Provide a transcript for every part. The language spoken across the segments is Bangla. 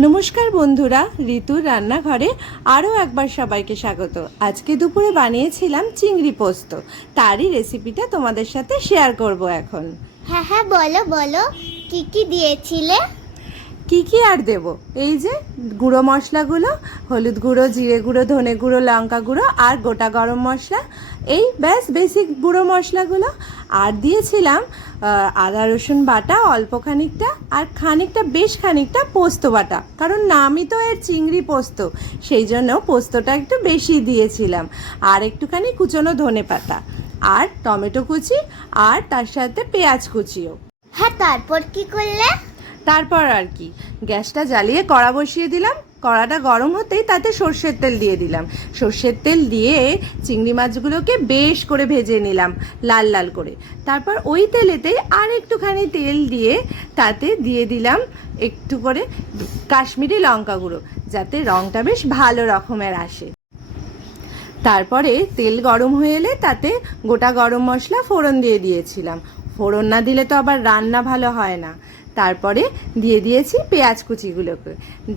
নমস্কার বন্ধুরা, ঋতুর রান্নাঘরে আরও একবার সবাইকে স্বাগত। আজকে দুপুরে বানিয়েছিলাম চিংড়ি পোস্ত, তারই রেসিপিটা তোমাদের সাথে শেয়ার করব এখন। হ্যাঁ, বলো বলো, কি কি দিয়েছিলে? কি আর দেব, এই যে গুঁড়ো মশলাগুলো, হলুদ গুঁড়ো, জিরে গুঁড়ো, ধনে গুঁড়ো, লঙ্কা গুঁড়ো আর গোটা গরম মশলা, এই ব্যাস বেসিক গুঁড়ো মশলাগুলো। আর দিয়েছিলাম আদা রসুন বাটা অল্প খানিকটা, আর বেশ খানিকটা পোস্ত বাটা, কারণ নামই তো এর চিংড়ি পোস্ত, সেই জন্য পোস্তটা একটু বেশি দিয়েছিলাম। আর একটুখানি কুচনো ধনে পাতা আর টমেটো কুচি, আর তার সাথে পেঁয়াজ কুচিও। হ্যাঁ, তারপর কি করলে? তারপর আর কি, গ্যাসটা জ্বালিয়ে কড়া বসিয়ে দিলাম। কড়াটা গরম হতেই তাতে সর্ষের তেল দিয়ে দিলাম। সর্ষের তেল দিয়ে চিংড়ি মাছগুলোকে বেশ করে ভেজে নিলাম লাল লাল করে। তারপর ওই তেলেতেই আর একটুখানি তেল দিয়ে তাতে দিয়ে দিলাম একটু করে কাশ্মীরি লঙ্কা গুঁড়ো, যাতে রঙটা বেশ ভালো রকমের আসে। তারপরে তেল গরম হয়ে এলে তাতে গোটা গরম মশলা ফোড়ন দিয়ে দিয়েছিলাম। ফোড়ন না দিলে তো আবার রান্না ভালো হয় না। তারপরে দিয়ে দিয়েছি পেঁয়াজ কুচিগুলোকে।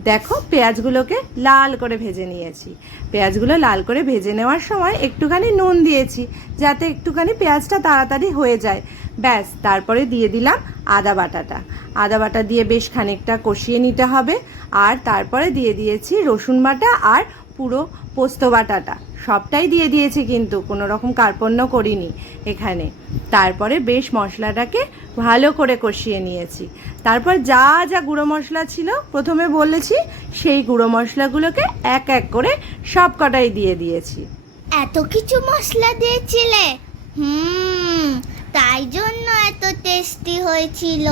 দেখো, পেঁয়াজগুলোকে লাল করে ভেজে নিয়েছি। পেঁয়াজগুলো লাল করে ভেজে নেওয়ার সময় একটুখানি নুন দিয়েছি, যাতে একটুখানি পেঁয়াজটা তাড়াতাড়ি হয়ে যায়। ব্যাস, তারপরে দিয়ে দিলাম আদা বাটাটা। আদা বাটা দিয়ে বেশ খানিকটা কষিয়ে নিতে হবে। আর তারপরে দিয়ে দিয়েছি রসুন বাটা আর পুরো পোস্ত বাটাটা, সবটাই দিয়ে দিয়েছি, কিন্তু কোনো রকম কার্পণ্য করিনি এখানে। তারপরে বেশ মশলাটাকে ভালো করে কষিয়ে নিয়েছি। তারপর যা যা গুঁড়ো মশলা ছিল প্রথমে বলেছি, সেই গুঁড়ো মশলাগুলোকে এক এক করে সব কটাই দিয়ে দিয়েছি। এত কিছু মশলা দিয়েছিলে? তাই জন্য এত টেস্টি হয়েছিল।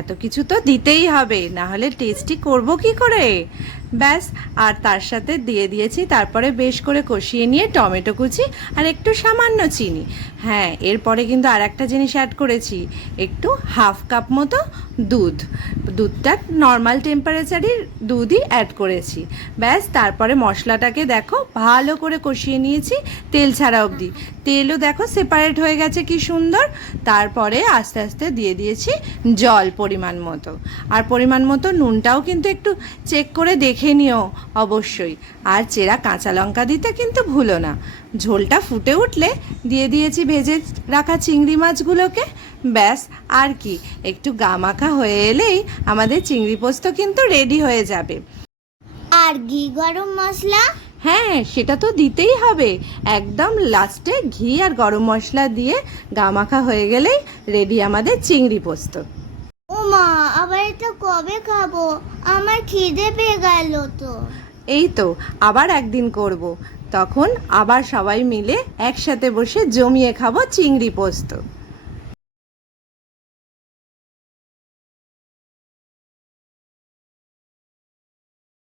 এত কিছু তো দিতেই হবে, না হলে টেস্টি করব কি করে। ব্যাস, আর তার সাথে দিয়ে দিয়েছি তারপরে বেশ করে কষিয়ে নিয়ে টমেটো কুচি আর একটু সামান্য চিনি। হ্যাঁ, এরপরে কিন্তু আর একটা জিনিস অ্যাড করেছি, একটু হাফ কাপ মতো দুধটা নর্মাল টেম্পারেচারের দুধই অ্যাড করেছি। ব্যাস, তারপরে মশলাটাকে দেখো ভালো করে কষিয়ে নিয়েছি তেল ছাড়া অবধি। তেলও দেখো সেপারেট হয়ে গেছে কি সুন্দর। তারপরে আস্তে আস্তে দিয়ে দিয়েছি জল পরিমাণ মতো। আর পরিমাণ মতো নুনটাও কিন্তু একটু চেক করে দেখে নিও অবশ্যই। আর চেরা কাঁচা লঙ্কা দিতে কিন্তু ভুলো না। ঝোলটা ফুটে উঠলে দিয়ে দিয়েছি ভেজে রাখা চিংড়ি মাছগুলোকে। ব্যাস, আর কি, একটু গামাখা হয়ে এলেই আমাদের চিংড়ি পোস্ত কিন্তু রেডি হয়ে যাবে। আর ঘি গরম মশলা? হ্যাঁ, সেটা তো দিতেই হবে। একদম লাস্টে ঘি আর গরম মশলা দিয়ে গামাখা হয়ে গেলেই রেডি আমাদের চিংড়ি পোস্ত। ও মা, আবার এটা কবে খাবো? আমার খিদে পেয়ে গেল তো। এই তো, আবার একদিন করব, তখন আবার সবাই মিলে একসাথে বসে জমিয়ে খাবো চিংড়ি পোস্ত।